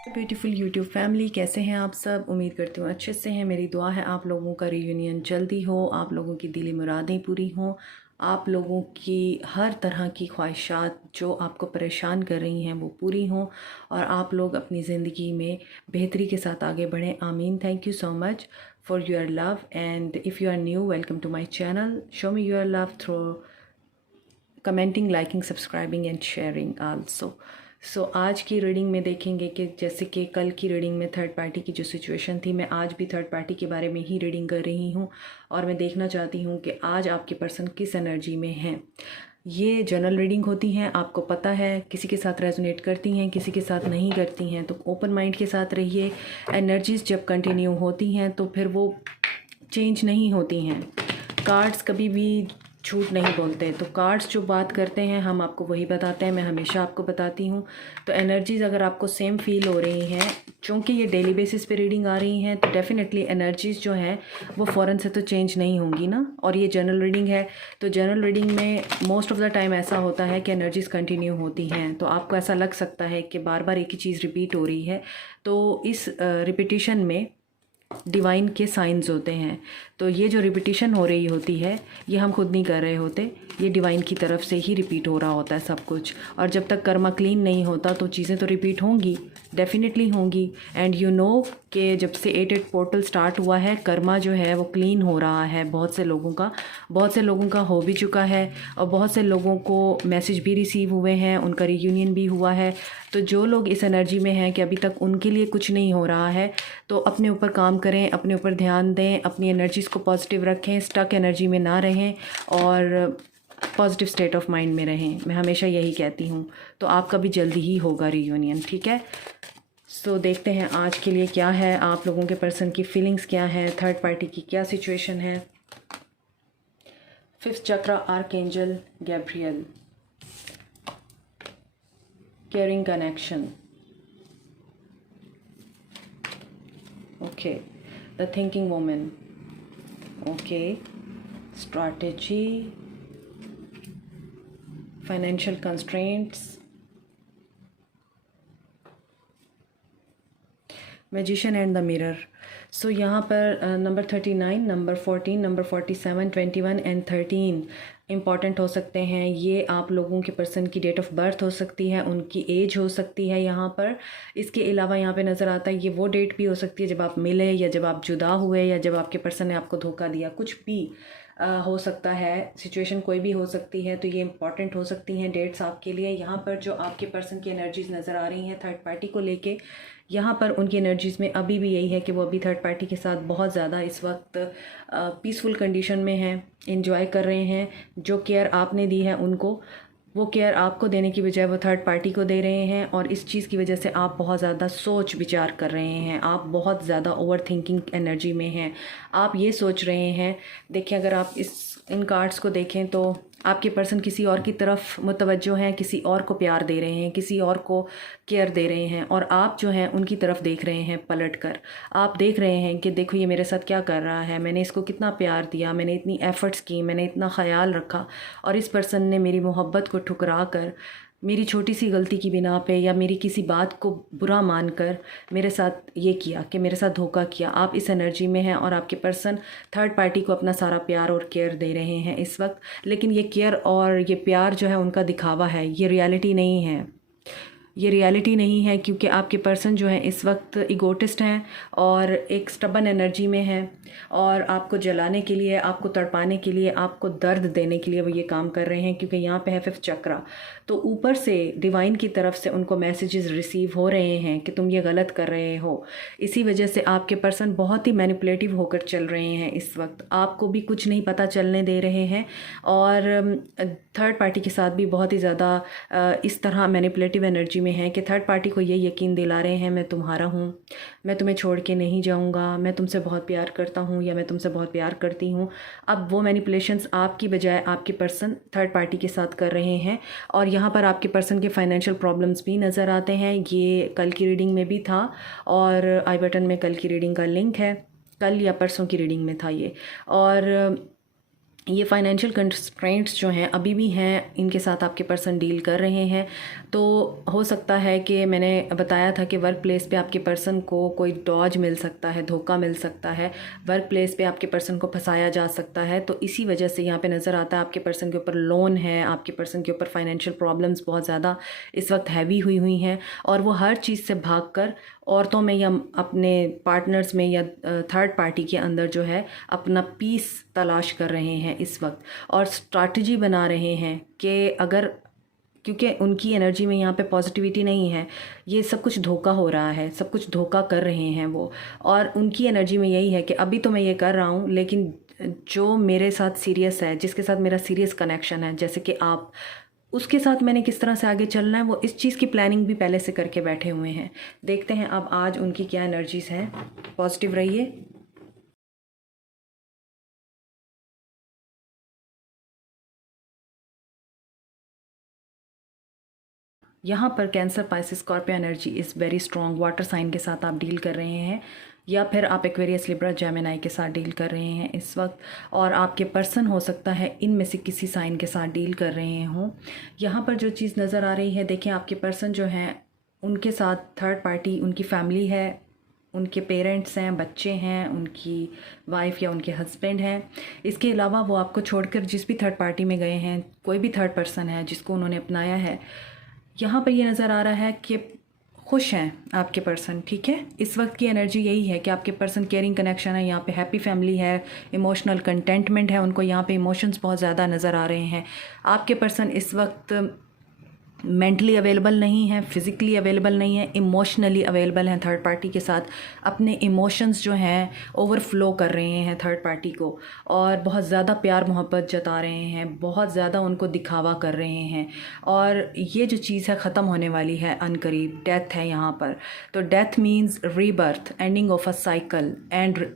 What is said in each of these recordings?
Beautiful YouTube family, कैसे हैं आप सब। उम्मीद करती हूँ अच्छे से हैं। मेरी दुआ है आप लोगों का रीयूनियन जल्दी हो, आप लोगों की दिली मुरादें पूरी हों, आप लोगों की हर तरह की ख्वाहिशात जो आपको परेशान कर रही हैं वो पूरी हों और आप लोग अपनी ज़िंदगी में बेहतरी के साथ आगे बढ़ें। आमीन। Thank you so much for your love and if you are new, welcome to my channel. Show me your love through commenting, liking, subscribing and sharing also. So आज की रीडिंग में देखेंगे कि जैसे कि कल की रीडिंग में थर्ड पार्टी की जो सिचुएशन थी, मैं आज भी थर्ड पार्टी के बारे में ही रीडिंग कर रही हूँ और मैं देखना चाहती हूँ कि आज आपके पर्सन किस एनर्जी में हैं। ये जनरल रीडिंग होती हैं, आपको पता है, किसी के साथ रेजोनेट करती हैं, किसी के साथ नहीं करती हैं, तो ओपन माइंड के साथ रहिए। एनर्जीज जब कंटिन्यू होती हैं तो फिर वो चेंज नहीं होती हैं। कार्ड्स कभी भी झूठ नहीं बोलते, तो कार्ड्स जो बात करते हैं हम आपको वही बताते हैं। मैं हमेशा आपको बताती हूँ। तो एनर्जीज़ अगर आपको सेम फील हो रही हैं, चूँकि ये डेली बेसिस पे रीडिंग आ रही हैं, तो डेफ़िनेटली एनर्जीज़ जो हैं वो फ़ौरन से तो चेंज नहीं होंगी ना। और ये जनरल रीडिंग है, तो जनरल रीडिंग में मोस्ट ऑफ़ द टाइम ऐसा होता है कि एनर्जीज़ कंटिन्यू होती हैं। तो आपको ऐसा लग सकता है कि बार बार एक ही चीज़ रिपीट हो रही है, तो इस रिपीटिशन में डिवाइन के साइंस होते हैं। तो ये जो रिपीटिशन हो रही होती है ये हम खुद नहीं कर रहे होते, ये डिवाइन की तरफ से ही रिपीट हो रहा होता है सब कुछ। और जब तक कर्मा क्लीन नहीं होता तो चीज़ें तो रिपीट होंगी, डेफिनेटली होंगी। एंड यू नो कि जब से 8 पोर्टल स्टार्ट हुआ है, कर्मा जो है वो क्लीन हो रहा है। बहुत से लोगों का हो भी चुका है और बहुत से लोगों को मैसेज भी रिसीव हुए हैं, उनका रीयूनियन भी हुआ है। तो जो लोग इस एनर्जी में हैं कि अभी तक उनके लिए कुछ नहीं हो रहा है, तो अपने ऊपर काम करें, अपने ऊपर ध्यान दें, अपनी एनर्जीज़ को पॉजिटिव रखें, स्टक एनर्जी में ना रहें और पॉजिटिव स्टेट ऑफ माइंड में रहें। मैं हमेशा यही कहती हूँ। तो आपका भी जल्दी ही होगा रीयूनियन, ठीक है। सो देखते हैं आज के लिए क्या है, आप लोगों के पर्सन की फीलिंग्स क्या है, थर्ड पार्टी की क्या सिचुएशन है। फिफ्थ चक्र, archangel Gabriel, caring connection, okay, the thinking woman, okay, strategy, financial constraints, magician and the mirror. So यहाँ पर number 39, number 14, number 47, 21 and 13 important हो सकते हैं। ये आप लोगों के पर्सन की डेट ऑफ बर्थ हो सकती है, उनकी एज हो सकती है यहाँ पर। इसके अलावा यहाँ पे नज़र आता है ये वो डेट भी हो सकती है जब आप मिले या जब आप जुदा हुए या जब आपके पर्सन ने आपको धोखा दिया, कुछ भी हो सकता है। सिचुएशन कोई भी हो सकती है, तो ये इंपॉर्टेंट हो सकती हैं डेट्स आपके लिए। यहाँ पर जो आपके पर्सन की एनर्जीज नज़र आ रही हैं थर्ड पार्टी को लेके, यहाँ पर उनकी एनर्जीज़ में अभी भी यही है कि वो अभी थर्ड पार्टी के साथ बहुत ज़्यादा इस वक्त पीसफुल कंडीशन में हैं, एंजॉय कर रहे हैं। जो केयर आपने दी है उनको, वो केयर आपको देने की बजाय वो थर्ड पार्टी को दे रहे हैं। और इस चीज़ की वजह से आप बहुत ज़्यादा सोच विचार कर रहे हैं, आप बहुत ज़्यादा ओवर थिंकिंग एनर्जी में हैं। आप ये सोच रहे हैं, देखिए अगर आप इन कार्ड्स को देखें तो आपके पर्सन किसी और की तरफ मुतवज्जो हैं, किसी और को प्यार दे रहे हैं, किसी और को केयर दे रहे हैं और आप जो हैं उनकी तरफ देख रहे हैं पलट कर। आप देख रहे हैं कि देखो ये मेरे साथ क्या कर रहा है, मैंने इसको कितना प्यार दिया, मैंने इतनी एफ़र्ट्स की, मैंने इतना ख़याल रखा और इस पर्सन ने मेरी मोहब्बत को ठुकरा कर, मेरी छोटी सी गलती की बिना पे या मेरी किसी बात को बुरा मानकर मेरे साथ ये किया कि मेरे साथ धोखा किया। आप इस एनर्जी में हैं और आपके पर्सन थर्ड पार्टी को अपना सारा प्यार और केयर दे रहे हैं इस वक्त। लेकिन ये केयर और ये प्यार जो है उनका दिखावा है, ये रियलिटी नहीं है। ये रियलिटी नहीं है क्योंकि आपके पर्सन जो है इस वक्त इगोटिस्ट हैं और एक स्टबन एनर्जी में है और आपको जलाने के लिए, आपको तड़पाने के लिए, आपको दर्द देने के लिए वो ये काम कर रहे हैं। क्योंकि यहाँ पे है फिफ्थ चक्रा, तो ऊपर से डिवाइन की तरफ से उनको मैसेजेस रिसीव हो रहे हैं कि तुम ये गलत कर रहे हो। इसी वजह से आपके पर्सन बहुत ही मैनिपुलेटिव होकर चल रहे हैं इस वक्त, आपको भी कुछ नहीं पता चलने दे रहे हैं और थर्ड पार्टी के साथ भी बहुत ही ज़्यादा इस तरह मैनिपुलेटिव एनर्जी में है कि थर्ड पार्टी को ये यकीन दिला रहे हैं मैं तुम्हारा हूँ, मैं तुम्हें छोड़ के नहीं जाऊँगा, मैं तुमसे बहुत प्यार करता हूँ या मैं तुमसे बहुत प्यार करती हूँ। अब वो मैनिपुलेशंस आपकी बजाय आपके पर्सन थर्ड पार्टी के साथ कर रहे हैं और यहाँ पर आपके पर्सन के फाइनेंशियल प्रॉब्लम्स भी नज़र आते हैं। ये कल की रीडिंग में भी था और आई बटन में कल की रीडिंग का लिंक है, कल या परसों की रीडिंग में था ये। और ये फाइनेंशियल कंस्ट्रेंट्स जो हैं अभी भी हैं, इनके साथ आपके पर्सन डील कर रहे हैं। तो हो सकता है कि मैंने बताया था कि वर्क प्लेस पे आपके पर्सन को कोई डॉज मिल सकता है, धोखा मिल सकता है, वर्क प्लेस पे आपके पर्सन को फंसाया जा सकता है। तो इसी वजह से यहाँ पे नज़र आता है आपके पर्सन के ऊपर लोन है, आपके पर्सन के ऊपर फाइनेंशियल प्रॉब्लम्स बहुत ज़्यादा इस वक्त हैवी हुई हुई हैं, और वो हर चीज़ से भाग कर औरतों में या अपने पार्टनर्स में या थर्ड पार्टी के अंदर जो है अपना पीस तलाश कर रहे हैं इस वक्त, और स्ट्रैटेजी बना रहे हैं कि अगर, क्योंकि उनकी एनर्जी में यहाँ पे पॉजिटिविटी नहीं है, ये सब कुछ धोखा हो रहा है, सब कुछ धोखा कर रहे हैं वो, और उनकी एनर्जी में यही है कि अभी तो मैं ये कर रहा हूँ, लेकिन जो मेरे साथ सीरियस है, जिसके साथ मेरा सीरियस कनेक्शन है, जैसे कि आप, उसके साथ मैंने किस तरह से आगे चलना है, वो इस चीज़ की प्लानिंग भी पहले से करके बैठे हुए हैं। देखते हैं अब आज उनकी क्या एनर्जीज़ हैं। पॉजिटिव रहिए। यहाँ पर Cancer, Pisces, Scorpio energy is very strong. Water sign के साथ आप डील कर रहे हैं, या फिर आप एक्वेरियस, लिब्रा, जेमिनाई के साथ डील कर रहे हैं इस वक्त, और आपके पर्सन हो सकता है इनमें से किसी साइन के साथ डील कर रहे हों। यहाँ पर जो चीज़ नज़र आ रही है, देखें आपके पर्सन जो हैं उनके साथ थर्ड पार्टी, उनकी फैमिली है, उनके पेरेंट्स हैं, बच्चे हैं, उनकी वाइफ या उनके हस्बैंड हैं। इसके अलावा वो आपको छोड़कर जिस भी थर्ड पार्टी में गए हैं, कोई भी थर्ड पर्सन है जिसको उन्होंने अपनाया है, यहाँ पर ये नज़र आ रहा है कि खुश हैं आपके पर्सन। ठीक है, इस वक्त की एनर्जी यही है कि आपके पर्सन केयरिंग कनेक्शन है, यहाँ पे हैप्पी फैमिली है, इमोशनल कंटेंटमेंट है, उनको यहाँ पे इमोशंस बहुत ज़्यादा नज़र आ रहे हैं। आपके पर्सन इस वक्त मेंटली अवेलेबल नहीं है, फिज़िकली अवेलेबल नहीं है, इमोशनली अवेलेबल हैं थर्ड पार्टी के साथ। अपने इमोशंस जो हैं ओवरफ्लो कर रहे हैं थर्ड पार्टी को, और बहुत ज़्यादा प्यार मोहब्बत जता रहे हैं, बहुत ज़्यादा उनको दिखावा कर रहे हैं। और ये जो चीज़ है ख़त्म होने वाली है अनकरीब, डेथ है यहाँ पर। तो death means rebirth, ending of a cycle, and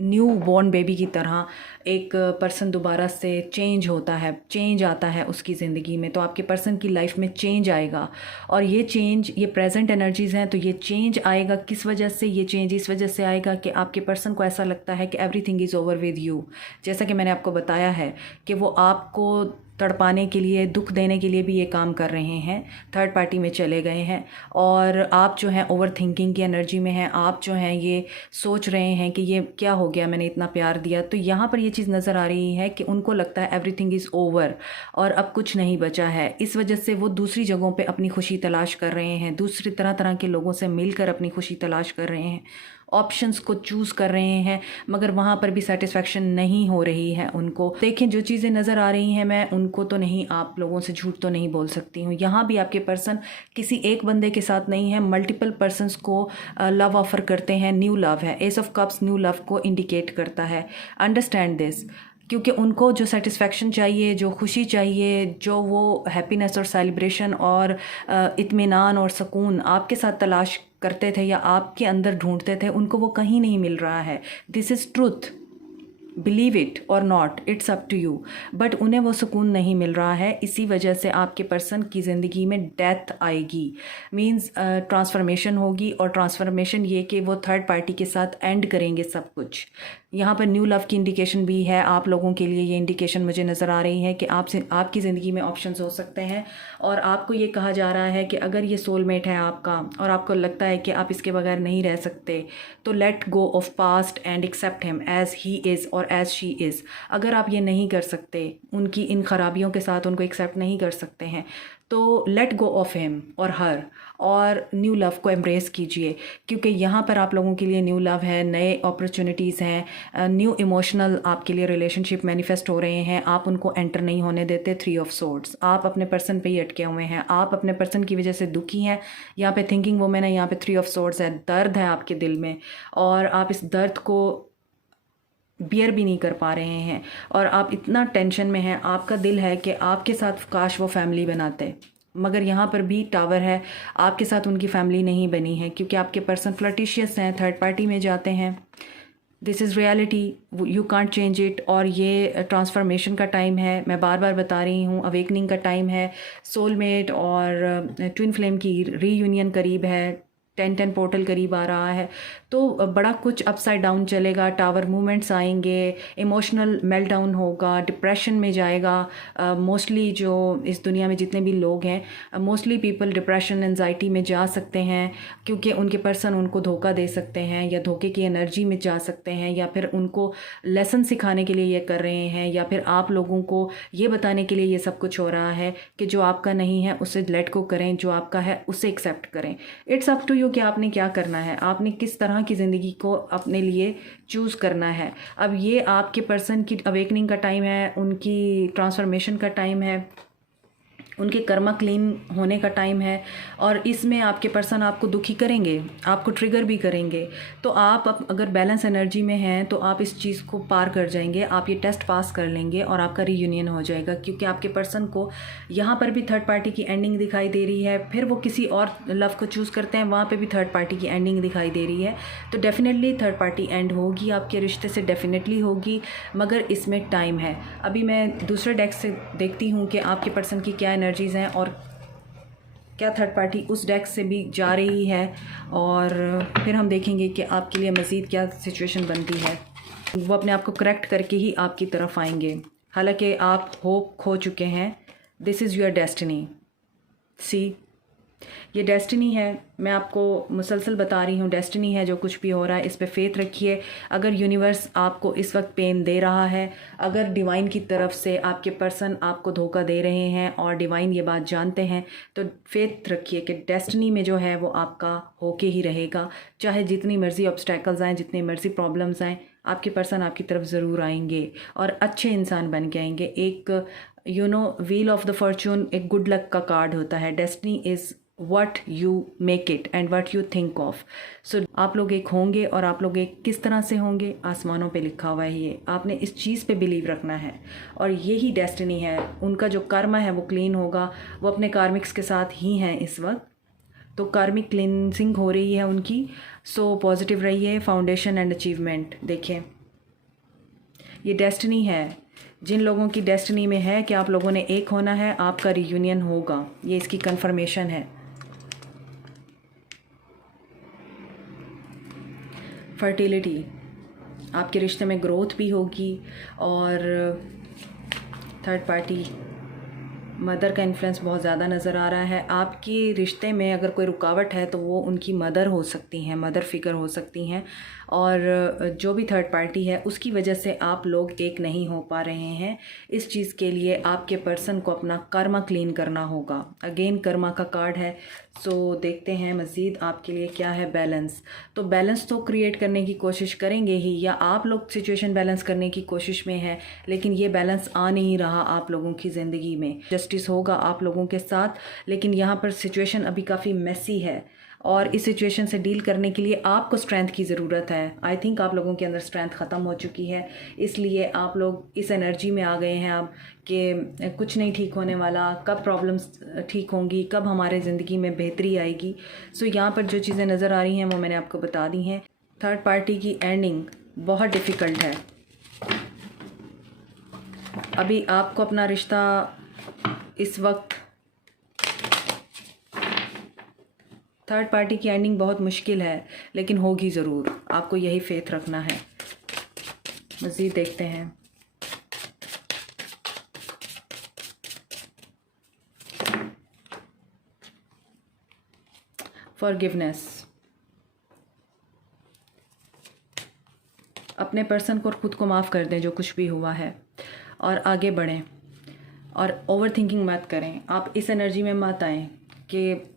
new born baby की तरह एक पर्सन दोबारा से चेंज होता है, चेंज आता है उसकी ज़िंदगी में। तो आपके पर्सन की लाइफ में चेंज आएगा, और ये चेंज, ये प्रेजेंट एनर्जीज़ हैं, तो ये चेंज आएगा किस वजह से? ये चेंज इस वजह से आएगा कि आपके पर्सन को ऐसा लगता है कि everything is over with you. जैसा कि मैंने आपको बताया है कि वो आपको तड़पाने के लिए, दुख देने के लिए भी ये काम कर रहे हैं, थर्ड पार्टी में चले गए हैं, और आप जो हैं ओवर थिंकिंग की एनर्जी में हैं। आप जो हैं ये सोच रहे हैं कि ये क्या हो गया, मैंने इतना प्यार दिया। तो यहाँ पर ये चीज़ नज़र आ रही है कि उनको लगता है एवरीथिंग इज़ ओवर और अब कुछ नहीं बचा है। इस वजह से वो दूसरी जगहों पे अपनी खुशी तलाश कर रहे हैं, दूसरी तरह तरह के लोगों से मिलकर अपनी खुशी तलाश कर रहे हैं, ऑप्शंस को चूज़ कर रहे हैं, मगर वहाँ पर भी सेटिस्फेक्शन नहीं हो रही है उनको। देखें, जो चीज़ें नज़र आ रही हैं, मैं उनको तो नहीं, आप लोगों से झूठ तो नहीं बोल सकती हूँ। यहाँ भी आपके पर्सन किसी एक बंदे के साथ नहीं है, मल्टीपल पर्सनस को लव ऑफ़र करते हैं। न्यू लव है, S of cups new love को इंडिकेट करता है। अंडरस्टैंड दिस, क्योंकि उनको जो सेटिस्फेक्शन चाहिए, जो खुशी चाहिए, जो वो हैप्पीनेस और सेलिब्रेशन और इत्मीनान और सुकून आपके साथ तलाश करते थे या आपके अंदर ढूंढते थे, उनको वो कहीं नहीं मिल रहा है। This is truth, believe it और not, it's up to you. But उन्हें वो सुकून नहीं मिल रहा है, इसी वजह से आपके पर्सन की ज़िंदगी में डेथ आएगी। मींस ट्रांसफॉर्मेशन होगी, और ट्रांसफॉर्मेशन ये कि वो थर्ड पार्टी के साथ एंड करेंगे सब कुछ। यहाँ पर न्यू लव की इंडिकेशन भी है आप लोगों के लिए। ये इंडिकेशन मुझे नज़र आ रही है कि आपकी ज़िंदगी में ऑप्शंस हो सकते हैं, और आपको ये कहा जा रहा है कि अगर ये सोलमेट है आपका और आपको लगता है कि आप इसके बगैर नहीं रह सकते, तो let go of past and accept him as he is और एज शी इज़। अगर आप ये नहीं कर सकते, उनकी इन खराबियों के साथ उनको एक्सेप्ट नहीं कर सकते हैं, तो लेट गो ऑफ हिम और हर, और न्यू लव को एम्ब्रेस कीजिए, क्योंकि यहाँ पर आप लोगों के लिए न्यू लव है, नए अपॉर्चुनिटीज़ हैं, न्यू इमोशनल आपके लिए रिलेशनशिप मैनिफेस्ट हो रहे हैं। आप उनको एंटर नहीं होने देते। 3 ऑफ सोर्ड्स, आप अपने पर्सन पे ही अटके हुए हैं, आप अपने पर्सन की वजह से दुखी हैं। यहाँ पे थिंकिंग वुमेन है, यहाँ पे 3 ऑफ सोर्ड्स है, दर्द है आपके दिल में, और आप इस दर्द को बियर भी नहीं कर पा रहे हैं, और आप इतना टेंशन में हैं। आपका दिल है कि आपके साथ काश वो फैमिली बनाते, मगर यहाँ पर भी टावर है, आपके साथ उनकी फैमिली नहीं बनी है, क्योंकि आपके पर्सन फ्लर्टिशियस हैं, थर्ड पार्टी में जाते हैं। This is reality, you can't change it. और ये ट्रांसफॉर्मेशन का टाइम है, मैं बार बार बता रही हूँ, अवेकनिंग का टाइम है। सोलमेट और ट्विन फ्लेम की रीयूनियन करीब है, 10-10 पोर्टल करीब आ रहा है, तो बड़ा कुछ अपसाइड डाउन चलेगा, टावर मूवमेंट्स आएंगे, इमोशनल मेल्ट डाउन होगा, डिप्रेशन में जाएगा। मोस्टली जो इस दुनिया में जितने भी लोग हैं, मोस्टली पीपल डिप्रेशन एंजाइटी में जा सकते हैं, क्योंकि उनके पर्सन उनको धोखा दे सकते हैं या धोखे की एनर्जी में जा सकते हैं, या फिर उनको लेसन सिखाने के लिए ये कर रहे हैं, या फिर आप लोगों को ये बताने के लिए ये सब कुछ हो रहा है कि जो आपका नहीं है उसे लेट को करें, जो आपका है उसे एक्सेप्ट करें। इट्स अप टू यू कि आपने क्या करना है, आपने किस तरह की ज़िंदगी को अपने लिए चूज़ करना है। अब ये आपके पर्सन की अवेकनिंग का टाइम है, उनकी ट्रांसफॉर्मेशन का टाइम है, उनके कर्मा क्लीन होने का टाइम है, और इसमें आपके पर्सन आपको दुखी करेंगे, आपको ट्रिगर भी करेंगे। तो आप अगर बैलेंस एनर्जी में हैं तो आप इस चीज़ को पार कर जाएंगे, आप ये टेस्ट पास कर लेंगे और आपका रीयूनियन हो जाएगा, क्योंकि आपके पर्सन को यहाँ पर भी थर्ड पार्टी की एंडिंग दिखाई दे रही है, फिर वो किसी और लव को चूज़ करते हैं, वहाँ पर भी थर्ड पार्टी की एंडिंग दिखाई दे रही है। तो डेफिनेटली थर्ड पार्टी एंड होगी, आपके रिश्ते से डेफिनेटली होगी, मगर इसमें टाइम है। अभी मैं दूसरे डेस्क से देखती हूँ कि आपके पर्सन की क्या एनर्जीज़ हैं और क्या थर्ड पार्टी उस डेस्क से भी जा रही है, और फिर हम देखेंगे कि आपके लिए मज़ीद क्या सिचुएशन बनती है। वो अपने आप को करेक्ट करके ही आपकी तरफ आएंगे, हालांकि आप होप खो चुके हैं। This is your destiny. See, ये डेस्टिनी है, मैं आपको मुसलसल बता रही हूँ, डेस्टिनी है। जो कुछ भी हो रहा है इस पे फेथ रखिए। अगर यूनिवर्स आपको इस वक्त पेन दे रहा है, अगर डिवाइन की तरफ से आपके पर्सन आपको धोखा दे रहे हैं और डिवाइन ये बात जानते हैं, तो फेथ रखिए कि डेस्टिनी में जो है वो आपका होके ही रहेगा। चाहे जितनी मर्ज़ी ऑब्स्टैकल्स आएँ, जितनी मर्ज़ी प्रॉब्लम्स आएँ, आपके पर्सन आपकी तरफ ज़रूर आएंगे और अच्छे इंसान बन के आएंगे। एक व्हील ऑफ द फॉर्चून एक गुड लक का कार्ड होता है। Destiny is what you make it and what you think of। so आप लोग एक होंगे, और आप लोग एक किस तरह से होंगे, आसमानों पे लिखा हुआ है ये, आपने इस चीज़ पे बिलीव रखना है, और यही डेस्टिनी है। उनका जो कर्म है वो क्लीन होगा, वो अपने कार्मिक्स के साथ ही हैं इस वक्त, तो कार्मिक क्लींजिंग हो रही है उनकी। सो पॉजिटिव रहिए। फाउंडेशन एंड अचीवमेंट देखें, ये डेस्टिनी है। जिन लोगों की डेस्टिनी में है कि आप लोगों ने एक होना है, आपका रियूनियन होगा, ये इसकी कंफर्मेशन है। फर्टिलिटी, आपके रिश्ते में ग्रोथ भी होगी, और थर्ड पार्टी मदर का इन्फ्लुएंस बहुत ज़्यादा नज़र आ रहा है। आपके रिश्ते में अगर कोई रुकावट है तो वो उनकी मदर हो सकती हैं, मदर फिगर हो सकती हैं, और जो भी थर्ड पार्टी है उसकी वजह से आप लोग एक नहीं हो पा रहे हैं। इस चीज़ के लिए आपके पर्सन को अपना कर्मा क्लीन करना होगा। अगेन कर्मा का कार्ड है। सो देखते हैं मज़ीद आपके लिए क्या है। बैलेंस, तो बैलेंस तो क्रिएट करने की कोशिश करेंगे ही, या आप लोग सिचुएशन बैलेंस करने की कोशिश में है, लेकिन ये बैलेंस आ नहीं रहा आप लोगों की ज़िंदगी में। जस्टिस होगा आप लोगों के साथ, लेकिन यहाँ पर सिचुएशन अभी काफ़ी मेसी है, और इस सिचुएशन से डील करने के लिए आपको स्ट्रेंथ की ज़रूरत है। आई थिंक आप लोगों के अंदर स्ट्रेंथ ख़त्म हो चुकी है, इसलिए आप लोग इस एनर्जी में आ गए हैं अब कि कुछ नहीं ठीक होने वाला, कब प्रॉब्लम्स ठीक होंगी, कब हमारे ज़िंदगी में बेहतरी आएगी। सो यहाँ पर जो चीज़ें नज़र आ रही हैं वो मैंने आपको बता दी हैं। थर्ड पार्टी की एंडिंग बहुत डिफ़िकल्ट है। अभी आपको अपना रिश्ता इस वक्त, थर्ड पार्टी की एंडिंग बहुत मुश्किल है, लेकिन होगी ज़रूर, आपको यही फेथ रखना है। मज़ीद देखते हैं। फॉरगिवनेस, अपने पर्सन को और ख़ुद को माफ़ कर दें जो कुछ भी हुआ है, और आगे बढ़ें, और ओवर थिंकिंग मत करें। आप इस एनर्जी में मत आएँ कि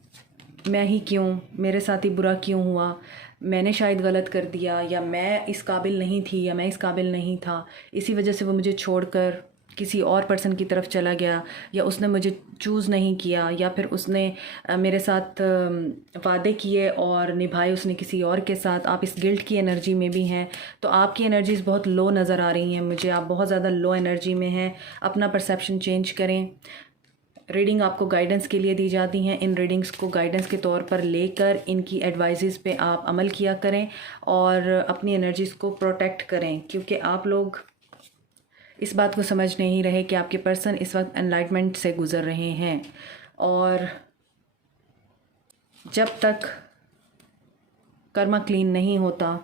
मैं ही क्यों, मेरे साथ ही बुरा क्यों हुआ, मैंने शायद गलत कर दिया, या मैं इस काबिल नहीं थी, या मैं इस काबिल नहीं था, इसी वजह से वो मुझे छोड़कर किसी और पर्सन की तरफ चला गया, या उसने मुझे चूज़ नहीं किया, या फिर उसने मेरे साथ वादे किए और निभाए उसने किसी और के साथ। आप इस गिल्ट की एनर्जी में भी हैं, तो आपकी एनर्जीज़ बहुत लो नज़र आ रही हैं मुझे, आप बहुत ज़्यादा लो एनर्जी में हैं। अपना परसेप्शन चेंज करें। रीडिंग आपको गाइडेंस के लिए दी जाती हैं, इन रीडिंग्स को गाइडेंस के तौर पर लेकर इनकी एडवाइजेस पे आप अमल किया करें और अपनी एनर्जीज़ को प्रोटेक्ट करें, क्योंकि आप लोग इस बात को समझ नहीं रहे कि आपके पर्सन इस वक्त एनलाइटमेंट से गुज़र रहे हैं, और जब तक कर्मा क्लीन नहीं होता,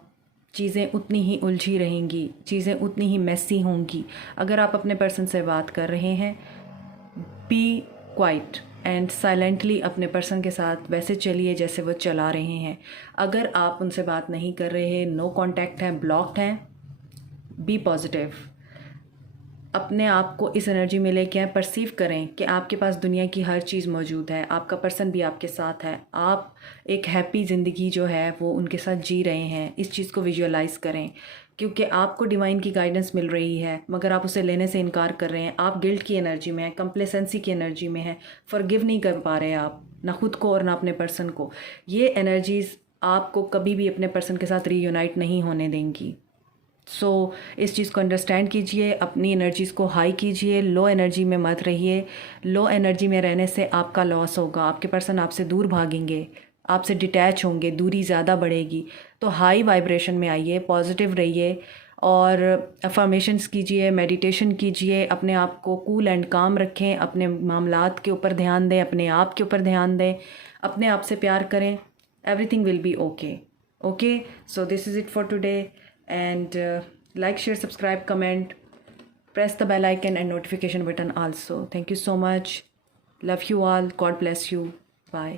चीज़ें उतनी ही उलझी रहेंगी, चीज़ें उतनी ही मेसी होंगी। अगर आप अपने पर्सन से बात कर रहे हैं, बी क्वाइट एंड साइलेंटली अपने पर्सन के साथ वैसे चलिए जैसे वो चला रहे हैं। अगर आप उनसे बात नहीं कर रहे, नो कांटेक्ट हैं, ब्लॉक्ड हैं, बी पॉजिटिव। अपने आप को इस एनर्जी में लेके आए, परसीव करें कि आपके पास दुनिया की हर चीज़ मौजूद है, आपका पर्सन भी आपके साथ है, आप एक हैप्पी ज़िंदगी जो है वो उनके साथ जी रहे हैं। इस चीज़ को विजुअलाइज़ करें, क्योंकि आपको डिवाइन की गाइडेंस मिल रही है मगर आप उसे लेने से इनकार कर रहे हैं। आप गिल्ट की एनर्जी में हैं, कंप्लेसेंसी की एनर्जी में हैं, फॉरगिव नहीं कर पा रहे आप, ना खुद को और ना अपने पर्सन को। ये एनर्जीज़ आपको कभी भी अपने पर्सन के साथ रीयूनाइट नहीं होने देंगी। सो इस चीज़ को अंडरस्टैंड कीजिए, अपनी एनर्जीज़ को हाई कीजिए, लो एनर्जी में मत रहिए। लो एनर्जी में रहने से आपका लॉस होगा, आपके पर्सन आपसे दूर भागेंगे, आपसे डिटैच होंगे, दूरी ज़्यादा बढ़ेगी। तो हाई वाइब्रेशन में आइए, पॉजिटिव रहिए और अफर्मेशंस कीजिए, मेडिटेशन कीजिए, अपने आप को कूल एंड काम रखें, अपने मामलात के ऊपर ध्यान दें, अपने आप के ऊपर ध्यान दें, अपने आप से प्यार करें। Everything will be okay. Okay, so this is it for today and like, share, subscribe, comment, press the bell icon and notification button also. Thank you so much. Love you all. God bless you. Bye.